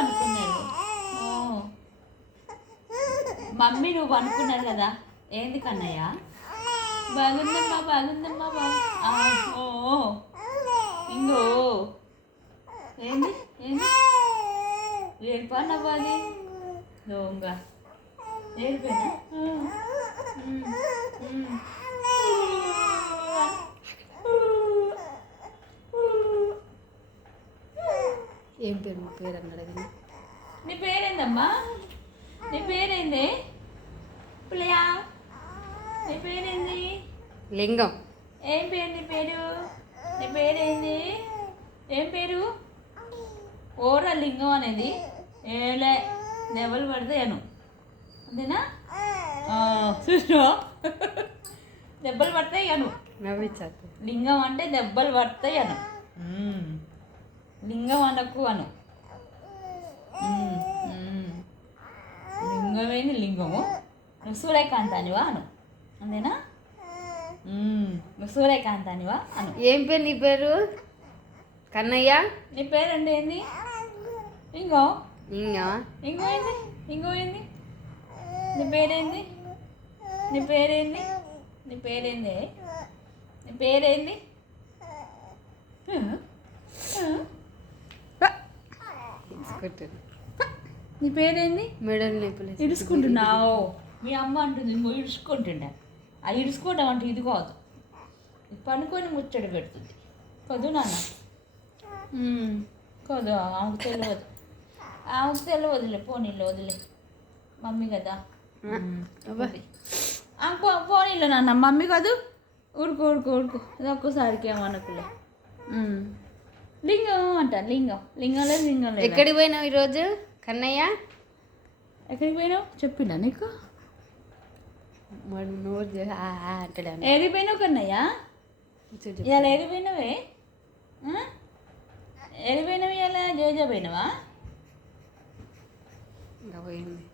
అనుకున్నాడు. మమ్మీ నువ్వు అనుకున్నాడు కదా. ఏంది కన్నయ్య? బాగుందమ్మా బాగుందమ్మా ఓ ఇంగో ఏంది ఏంది ఏర్పా నవ్వాలి దొంగ ఏర్పేనా? ఏం పేరు? మా పేరు అన్నాడు కదా. నీ పేరేందమ్మా? నీ పేరేంది పిల్లయా? నీ పేరేంది? లింగం. ఏం పేరు నీ పేరు? నీ పేరేంది? ఏం పేరు? ఓరా లింగం అనేది ఏలే దెబ్బలు పడతాయను అంతేనా? చూసినా దెబ్బలు పడతాయి అను. నవ్వించారు. లింగం అంటే దెబ్బలు పడతాయి అను. లింగం అనకు అను. లింగమేంది లింగము? నువ్వు సూర్యకాంతానివా అను. అంతేనా? నువ్వు సూర్యకాంతానివా అను. ఏం పేరు నీ పేరు? కన్నయ్య. నీ పేరండి ఏంది? ఇంకో ఇంకా ఇంకో ఏంది? ఇంకో ఏంది? నీ పేరేంది? నీ పేరేంది? నీ పేరేంది? నీ పేరేంది? నీ పేరేంది? మెడల్ నొప్పులు ఇడుచుకుంటున్నావు. మీ అమ్మ అంటుంది నువ్వు ఇడుచుకుంటుండే. ఆ ఇడుచుకోవడం అంటే ఇది కాదు. పనుకొని ముచ్చట పెడుతుంది కదూ నాన్న. కాదు ఆమెకు తెలియదు. ఆమెకు తెలియదులే. పోనీళ్ళు వదిలే. మమ్మీ కదా. పోనీళ్ళు నాన్న. మమ్మీ కాదు. ఊరుకో ఊరుకో ఊరుకో. ఒక్కసారికి ఏమనుకులే. లింగం అంట. లింగం లింగం లేదు లింగం లేదు. ఎక్కడికి పోయినావు ఈరోజు కన్నయ్య? ఎక్కడికి పోయినావు చెప్పినా నీకు? అంటాడు. ఏది పోయినావు కన్నయ్య? ఇవాళ ఏది పోయినావే? ఏది పోయినావు ఇవాళ? జోజా పోయినావా? ఇంకా పోయింది.